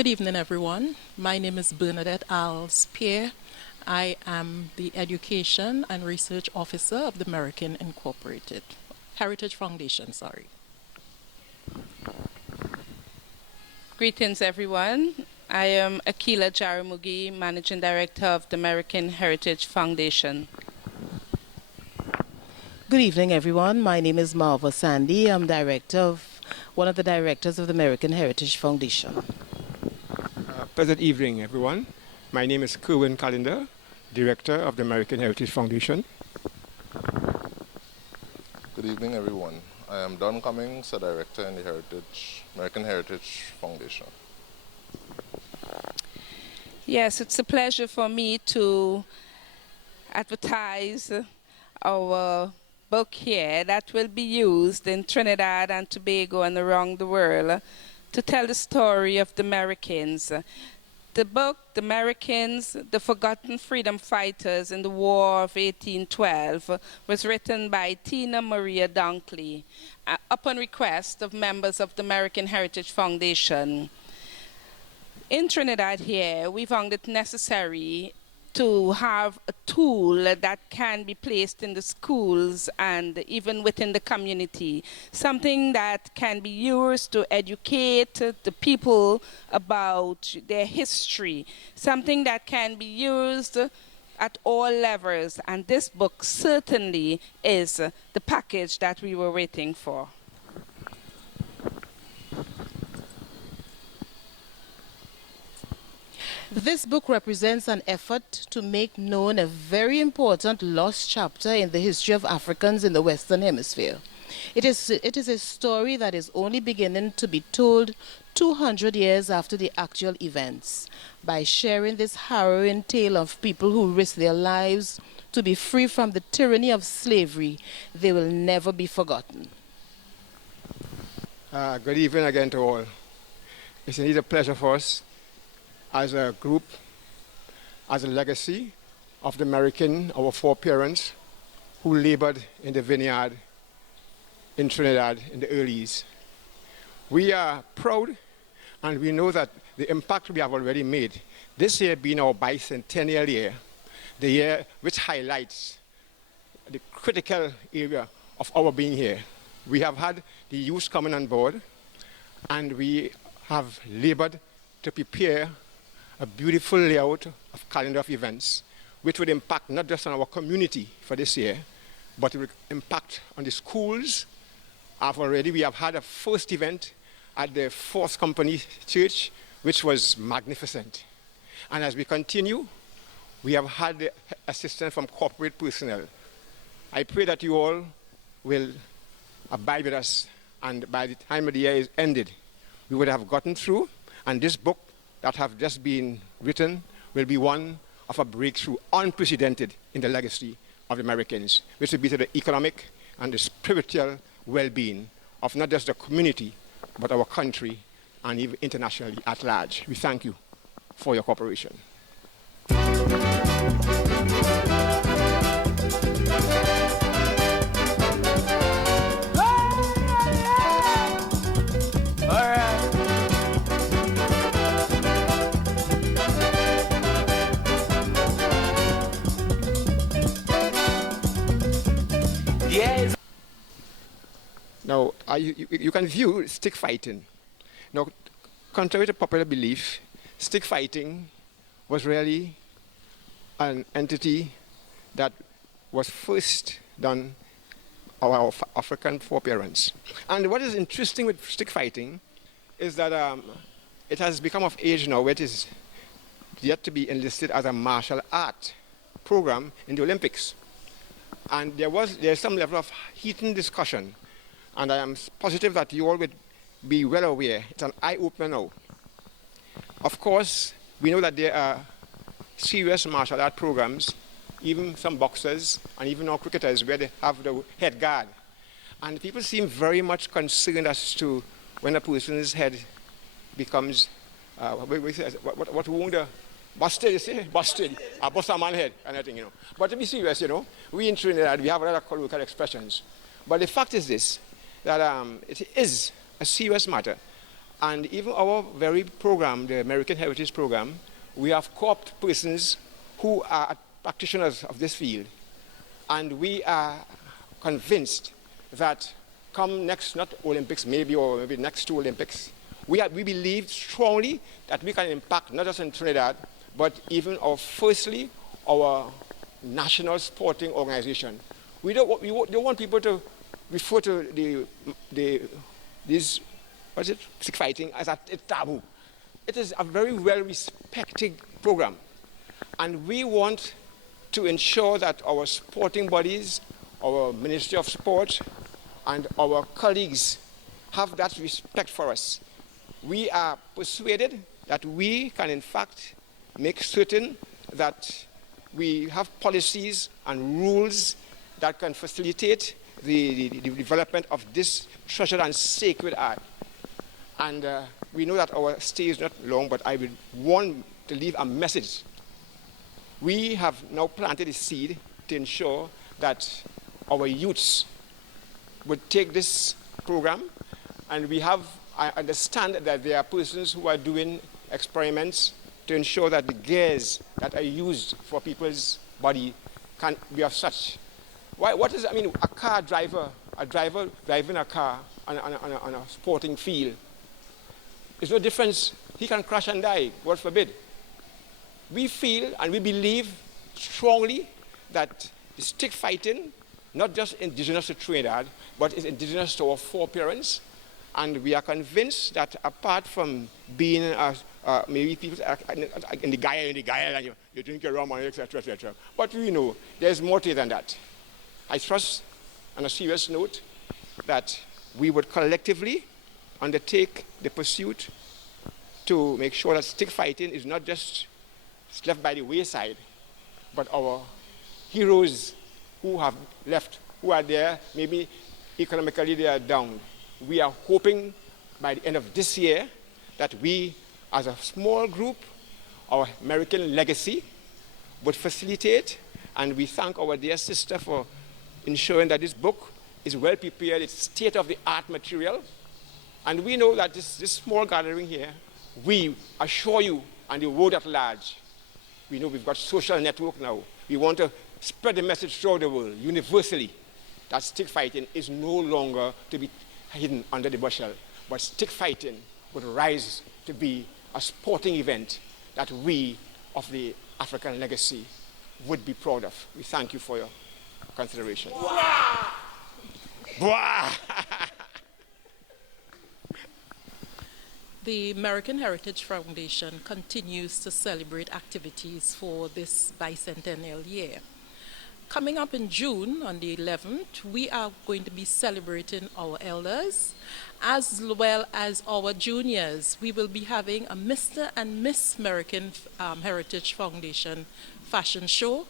Good evening, everyone. My name is Bernadette Alves Pierre. I am the Education and Research Officer of the American Incorporated Heritage Foundation, sorry. Greetings, everyone. I am Akila Jaramugi, Managing Director of the American Heritage Foundation. Good evening, everyone. My name is Marva Sandy. I'm one of the directors of the American Heritage Foundation. Pleasant evening, everyone. My name is Kerwin Callender, Director of the American Heritage Foundation. Good evening, everyone. I am Don Cummings, a Director in the American Heritage Foundation. Yes, it's a pleasure for me to advertise our book here that will be used in Trinidad and Tobago and around the world to tell the story of the Merikins. The book, The Merikins, The Forgotten Freedom Fighters in the War of 1812, was written by Tina Maria Dunkley upon request of members of the American Heritage Foundation. In Trinidad here, we found it necessary to have a tool that can be placed in the schools and even within the community, something that can be used to educate the people about their history, something that can be used at all levels, and this book certainly is the package that we were waiting for. This book represents an effort to make known a very important lost chapter in the history of Africans in the Western Hemisphere. It is a story that is only beginning to be told 200 years after the actual events. By sharing this harrowing tale of people who risked their lives to be free from the tyranny of slavery, they will never be forgotten. Good evening again to all. It's indeed a pleasure for us as a group, as a legacy of the American, our foreparents, who labored in the vineyard in Trinidad in the earlys. We are proud, and we know that the impact we have already made, this year being our bicentennial year, the year which highlights the critical area of our being here. We have had the youth coming on board, and we have labored to prepare a beautiful layout of calendar of events, which would impact not just on our community for this year, but it will impact on the schools. We have had a first event at the Fourth Company Church, which was magnificent. And as we continue, we have had the assistance from corporate personnel. I pray that you all will abide with us, and by the time the year is ended, we would have gotten through, and this book that have just been written will be one of a breakthrough unprecedented in the legacy of the Americans, which will be to the economic and the spiritual well-being of not just the community, but our country and even internationally at large. We thank you for your cooperation. Now, you can view stick fighting. Now, contrary to popular belief, stick fighting was really an entity that was first done by our African foreparents. And what is interesting with stick fighting is that it has become of age now. It is yet to be enlisted as a martial art program in the Olympics. And there's some level of heated discussion. And I am positive that you all would be well aware. It's an eye-opener now. Of course, we know that there are serious martial art programs, even some boxers and even our cricketers where they have the head guard. And people seem very much concerned as to when a person's head becomes, what wound? Busted, you say? Busted. I bust a man's head and everything, you know. But to be serious, you know, we in Trinidad, we have a lot of colloquial expressions. But the fact is this, that it is a serious matter. And even our very program, the American Heritage Program, we have co-opted persons who are practitioners of this field. And we are convinced that come next, not Olympics maybe, or maybe next two Olympics, we believe strongly that we can impact not just in Trinidad, but even firstly, our national sporting organization. We don't want people to refer to this, what is it, stick fighting as a taboo. It is a very well-respected program. And we want to ensure that our sporting bodies, our Ministry of Sport, and our colleagues have that respect for us. We are persuaded that we can, in fact, make certain that we have policies and rules that can facilitate the development of this treasured and sacred art. And we know that our stay is not long, but I would want to leave a message. We have now planted a seed to ensure that our youths would take this program, and I understand that there are persons who are doing experiments to ensure that the gears that are used for people's body can be of such. What is, I mean, a driver driving a car on a sporting field, there's no difference. He can crash and die, God forbid. We feel and we believe strongly that the stick fighting, not just indigenous to Trinidad, but is indigenous to our foreparents. And we are convinced that apart from being maybe people in the Gaia, and you drink your rum, etc., etc. But we know there's more to it than that. I trust, on a serious note, that we would collectively undertake the pursuit to make sure that stick fighting is not just left by the wayside, but our heroes who have left, who are there, maybe economically they are down. We are hoping by the end of this year that we, as a small group, our American legacy, would facilitate, and we thank our dear sister for ensuring that this book is well prepared, it's state-of-the-art material, and we know that this small gathering here, we assure you, and the world at large, we know we've got social network now. We want to spread the message throughout the world, universally, that stick fighting is no longer to be hidden under the bushel, but stick fighting would rise to be a sporting event that we of the African legacy would be proud of. We thank you for your consideration. The American Heritage Foundation continues to celebrate activities for this bicentennial year. Coming up in June, on the 11th, we are going to be celebrating our elders as well as our juniors. We will be having a Mr. and Miss American Heritage Foundation fashion show,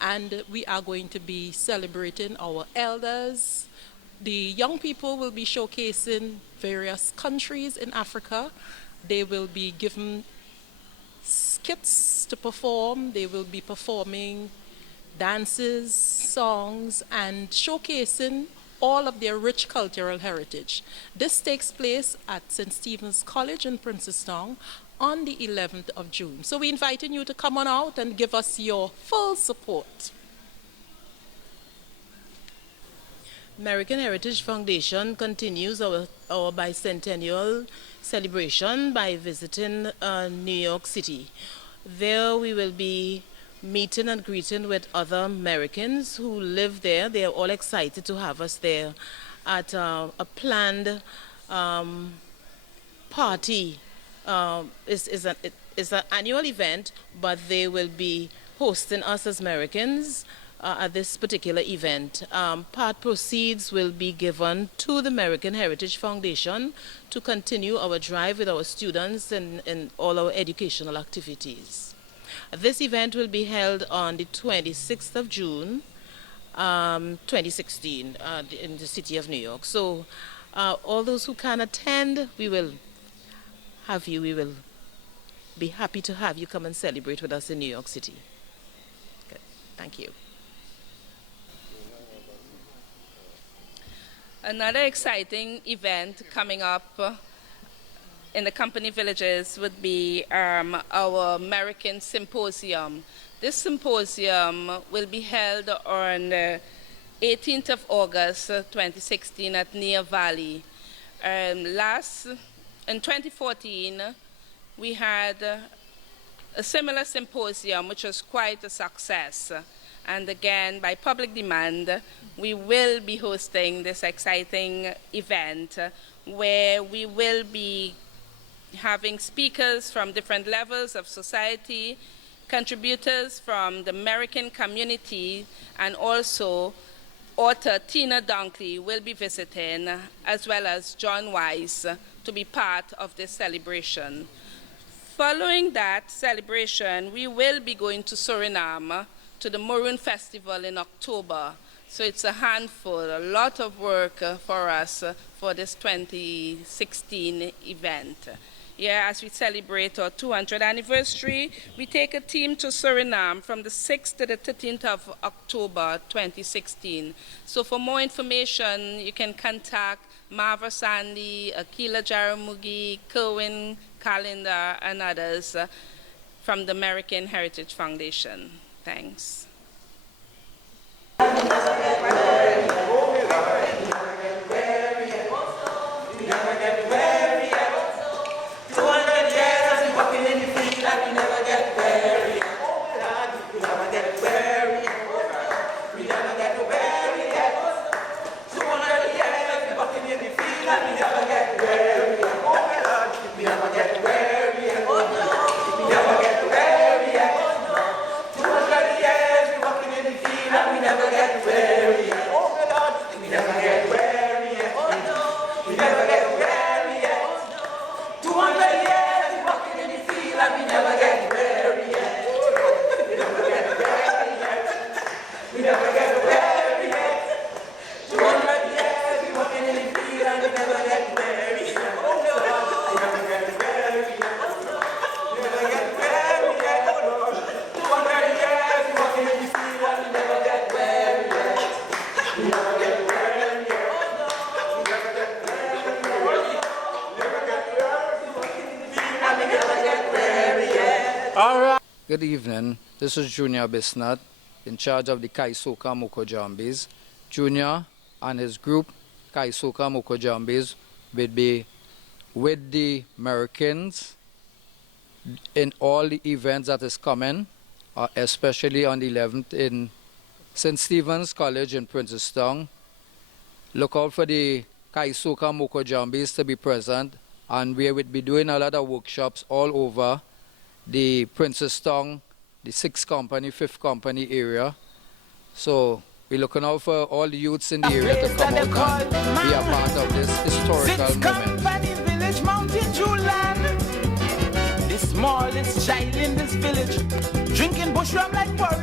and we are going to be celebrating our elders. The young people will be showcasing various countries in Africa. They will be given skits to perform. They will be performing dances, songs, and showcasing all of their rich cultural heritage. This takes place at St. Stephen's College in Princestown on the 11th of June. So we're inviting you to come on out and give us your full support. American Heritage Foundation continues our bicentennial celebration by visiting New York City. There we will be meeting and greeting with other Americans who live there. They are all excited to have us there at a planned party. It's an annual event, but they will be hosting us as Americans at this particular event. Part proceeds will be given to the American Heritage Foundation to continue our drive with our students and all our educational activities. This event will be held on the 26th of June, 2016, in the city of New York. So all those who can attend, we will be happy to have you come and celebrate with us in New York City. Good. Thank you. Another exciting event coming up in the company villages would be our Merikins Symposium. This symposium will be held on the 18th of August 2016 at Nia Valley. In 2014, we had a similar symposium, which was quite a success. And again, by public demand, we will be hosting this exciting event where we will be having speakers from different levels of society, contributors from the American community, and also author Tina Dunkley will be visiting, as well as John Weiss, to be part of this celebration. Following that celebration, we will be going to Suriname to the Maroon Festival in October. So it's a handful, a lot of work for us for this 2016 event. Yeah, as we celebrate our 200th anniversary, we take a team to Suriname from the 6th to the 13th of October 2016. So for more information, you can contact Marva Sandy, Akila Jaramugi, Kerwin Calendar, and others from the American Heritage Foundation. Thanks. Good evening. This is Junior Bisnat, in charge of the Kaisoka Mukojambis. Junior and his group, Kaisoka Mukojambis, will be with the Merikins in all the events that is coming, especially on the 11th in St. Stephen's College in Princestown. Look out for the Kaisoka Mukojambis to be present, and we will be doing a lot of workshops all over the Princestown, the 6th Company, 5th Company area. So we're looking out for all the youths in the area to come out and be a part of this historical moment. Company village, mountain Julian. This smallest child in this village, drinking bush rum like porridge.